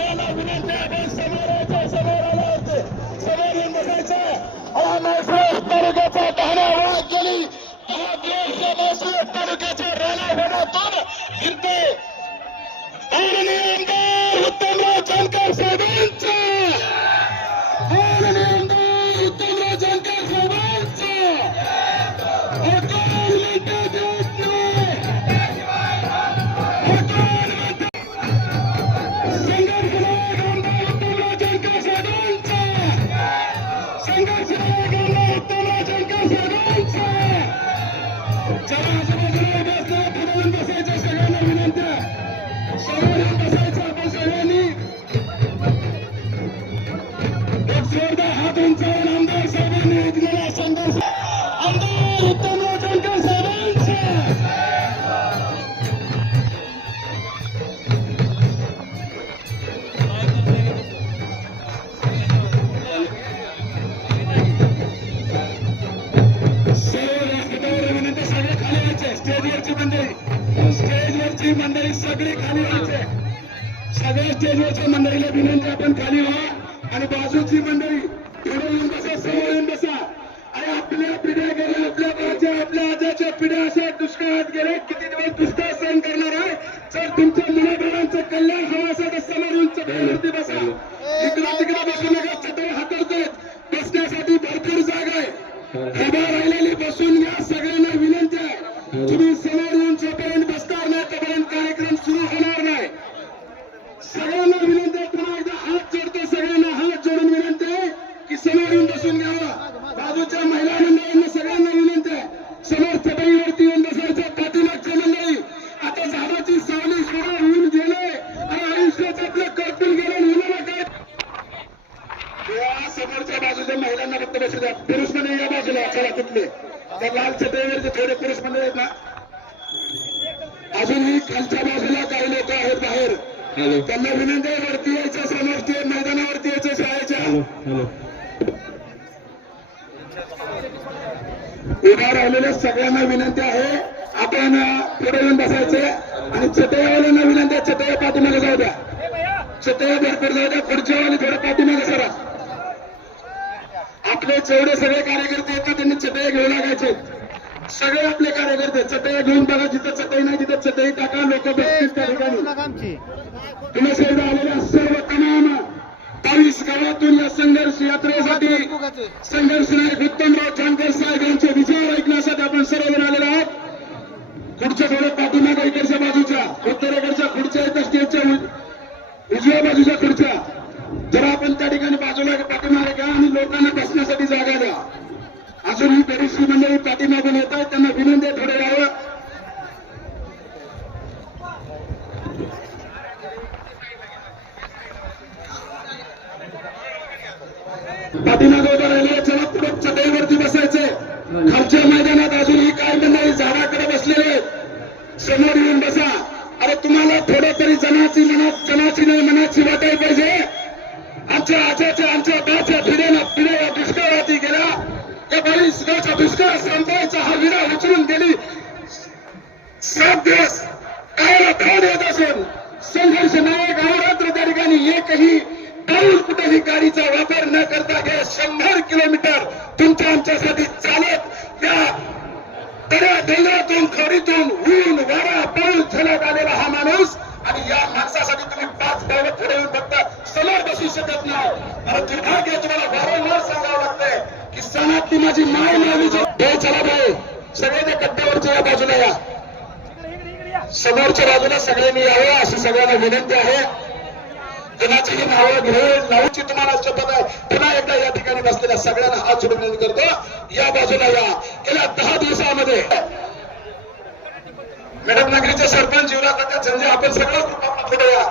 सगळ्यांना विनंती सगळे खाली यायचे सगळ्या स्टेजवरच्या मंडळीला विनंती आपण खाली व्हा आणि बाजूची मंडळी पुढे येऊन बसा समोर येऊन बसा. आणि आपल्या पिढ्या गेल्या आपल्या बाच्या आपल्या आजाच्या पिढ्या अशा दुष्काळात गेले. किती दिवस दुष्काळ सहन करणार आहे? तर तुमच्या मुलाबाळांचं द्या पुरुष म्हणजे या बाजूला चला कुठले त्या लाल चटईवरचे थोडे पुरुष मंडळी आहेत ना. अजूनही खालच्या बाजूला काही लोक आहेत बाहेर. त्यांना विनंती आहे वरती यायचं समोर ते मैदानावरती यायचं शाळेच्या हॅलो हॅलो. उभा राहिलेल्या सगळ्यांना विनंती आहे. आपण पुढे येऊन बसायचे. आणि चटईवाल्यांना विनंती आहे चटई पाठीमागे जाऊ द्या. चटई भरपूर जाऊ द्या खुर्चीवाले थोडं पाठीमागे सरा. आपले जेवढे सगळे कार्यकर्ते येतात त्यांनी चटई घेऊ लागायचे. सगळे आपले कार्यकर्ते चटई घेऊन बघा जिथं चटई नाही तिथं चटई टाका लोक बसतील त्या ठिकाणी. तुम्ही शेवटी आलेल्या सर्व तमाम बावीस गावातून या संघर्ष यात्रेसाठी संघर्ष नायक उत्तमराव जानकर साहेब यांचे विचार ऐकण्यासाठी आपण सर्वजण आलेलो आहोत. खुर्च्या थोडं पाठीमागे इकडच्या बाजूच्या. उत्तरेकडच्या खुर्च्या आहेत स्टेजच्या उज- उजव्या बाजूच्या खुर्च्या. जरा आपण त्या ठिकाणी बाजूला पाठीमागे लोकांना बसण्यासाठी जागा द्या. अजून ही बरीचशी मंडळी पाठीमागून येत आहेत त्यांना विनंती आहे थोडं यावं पाठीमागे उभं राहिले चला पुढे चटईवरती बसायचे खालच्या मैदानात अजूनही काय मंडळी झाडाकडे बसलेले आहेत. समोर येऊन बसा. अरे तुम्हाला थोडं तरी जनाची मनात जनाची नाही मनाची वाटायला पाहिजे. गावचा आमदाराचा हा विरा उचलून गेली. सात दिवस कायला धाव देत असून संघर्ष नायक गावरात्र त्या ठिकाणी एकही पाऊल कुठेही गाडीचा वापर न करता हे शंभर किलोमीटर तुमच्या आमच्यासाठी चालत त्या तऱ्या डोंगरातून खोरीतून ती माझी माय मावीची हे चला भाऊ सगळे त्या कट्ट्यावरच्या या बाजूला या. समोरच्या बाजूला सगळ्यांनी यावं अशी सगळ्यांना विनंती आहे. कोणाचीही नावं घेऊन नावाची तुम्हाला शपथ आहे. पुन्हा एकदा या ठिकाणी बसलेल्या सगळ्यांना हात जोडून विनंती करतो. या बाजूला या. गेल्या दहा दिवसामध्ये मॅडम नगरीचे सरपंच युवराज तात्या संजय आपण सगळं ग्रुप पुढे या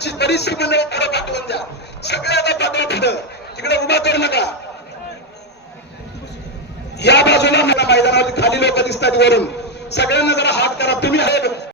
पाठीमागची गेटकडची बरीचशी मंडळी पुढे पाठवून द्या. सगळ्यांना आता पाठवा पुढं तिकडे उभा करू नका. या बाजूला मला मैदानावरती खाली लोक दिसतात वरून. सगळ्यांना जरा हात करा.